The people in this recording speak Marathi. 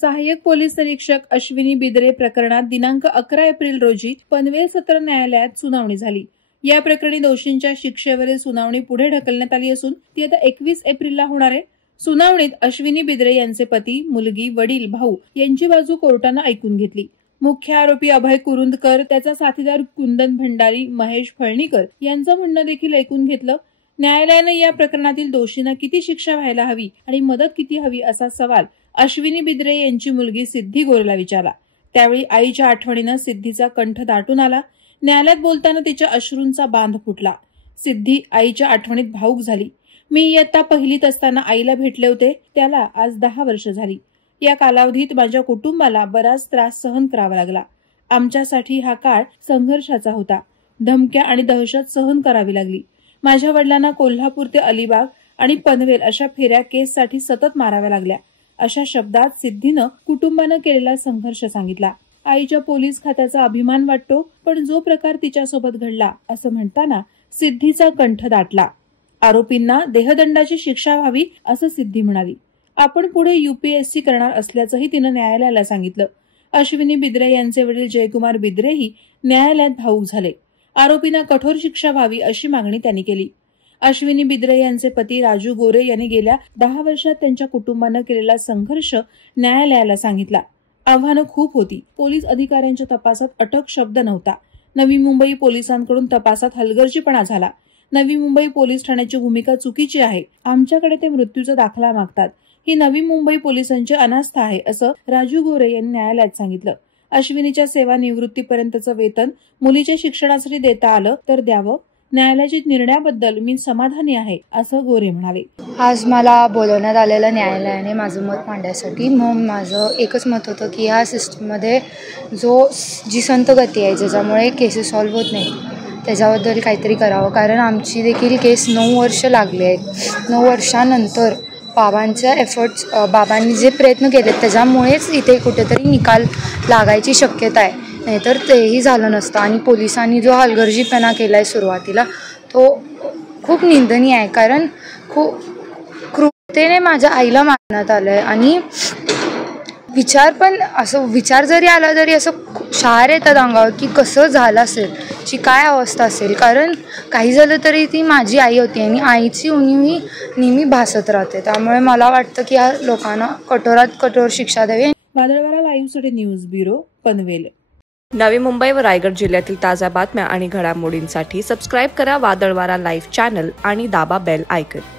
सहाय्यक पोलीस निरीक्षक अश्विनी बिद्रे प्रकरणात दिनांक 11 एप्रिल रोजी पनवेल सत्र न्यायालयात सुनावणी झाली। या प्रकरणी दोषींच्या शिक्षेवरील सुनावणी पुढे ढकलण्यात आली असून ती आता 21 एप्रिलला होणार आहे। सुनावणीत अश्विनी बिद्रे यांचे पती, मुलगी, वडील, भाऊ यांची बाजू कोर्टाने ऐकून घेतली। मुख्य आरोपी अभय कुरुंदकर, त्याचा साथीदार कुंदन भंडारी, महेश फळणीकर यांचं म्हणणं देखील ऐकून घेतलं। न्यायालयाने या प्रकरणातील दोषींना किती शिक्षा व्हायला हवी आणि मदत किती हवी असा सवाल अश्विनी बिद्रे यांची मुलगी सिद्धी गोरेला विचारला। त्यावेळी आईच्या आठवणीनं सिद्धीचा कंठ दाटून आला। न्यायालयात बोलताना तिच्या अश्रूंचा बांध फुटला। सिद्धी आईच्या आठवणीत भावुक झाली। मी इयत्ता पहिलीत असताना आईला भेटले होते, त्याला आज 10 वर्ष झाली। या कालावधीत माझ्या कुटुंबाला बराच त्रास सहन करावा लागला। आमच्यासाठी हा काळ संघर्षाचा होता। धमक्या आणि दहशत सहन करावी लागली। माझ्या वडिलांना कोल्हापूर ते अलिबाग आणि पनवेल अशा फेऱ्या केससाठी सतत माराव्या लागल्या। अशा शब्दात सिद्धीनं कुटुंबानं केलेला संघर्ष सांगितला। आईच्या पोलीस खात्याचा अभिमान वाटतो, पण जो प्रकार तिच्यासोबत घडला असं म्हणताना सिद्धीचा कंठ दाटला। आरोपींना देहदंडाची शिक्षा व्हावी असं सिद्धी म्हणाली। आपण पुढे UPSC करणार असल्याचंही तिनं न्यायालयाला सांगितलं। अश्विनी बिद्रे यांचे वडील जयकुमार बिद्रेही न्यायालयात भावुक झाले। आरोपींना कठोर शिक्षा व्हावी अशी मागणी त्यांनी केली। अश्विनी बिद्रे यांचे पती राजू गोरे यांनी गेल्या 10 वर्षात त्यांच्या कुटुंबानं केलेला संघर्ष न्यायालयाला सांगितला। आव्हानं खूप होती। पोलीस अधिकाऱ्यांच्या तपासात अटक शब्द नव्हता। नवी मुंबई पोलिसांकडून तपासात हलगर्जीपणा झाला। नवी मुंबई पोलीस ठाण्याची भूमिका चुकीची आहे। आमच्याकडे ते मृत्यूचा दाखला मागतात। ही नवी मुंबई पोलिसांची अनास्था आहे असं राजू गोरे यांनी न्यायालयात सांगितलं। अश्विनीच्या सेवानिवृत्तीपर्यंतचं वेतन मुलीच्या शिक्षणासाठी देता आलं तर द्यावं। न्यायालयाच्या निर्णयाबद्दल मी समाधानी आहे असं गोरे म्हणाले। आज मला बोलवण्यात आलेलं न्यायालयाने माझं मत मांडण्यासाठी। मग माझं एकच मत होतं की ह्या सिस्टममध्ये जी संत गती आहे, ज्याच्यामुळे केसेस सॉल्व्ह होत नाही, त्याच्याबद्दल काहीतरी करावं। कारण आमची देखील केस 9 वर्ष लागले आहेत। 9 वर्षानंतर बाबांच्या एफर्ट्स, बाबांनी जे प्रयत्न केले त्याच्यामुळेच इथे कुठेतरी निकाल लागायची शक्यता आहे, नाहीतर तेही झालं नसतं। आणि पोलिसांनी जो हलगर्जीपणा केला आहे सुरुवातीला, तो खूप निंदनीय आहे। कारण खूप क्रूरतेने माझ्या आईला मारण्यात आलं आहे। आणि विचार जरी आला तरी असं शहार येतात अंगावर की कसं झालं असेल, ची काय अवस्था असेल। कारण काही झालं तरी ती माझी आई होती आणि आईची उणीव ही नेहमी भासत राहते। त्यामुळे मला वाटतं की या लोकांना कठोरात कठोर शिक्षा द्यावी। वादळवारा लाईव्हसाठी न्यूज ब्युरो, पनवेल। नवी मुंबई व रायगड जिल्ह्यातील ताज्या बातम्या आणि घडामोडींसाठी सबस्क्राईब करा वादळवारा लाईव्ह चॅनल आणि दाबा बेल आयकॉन।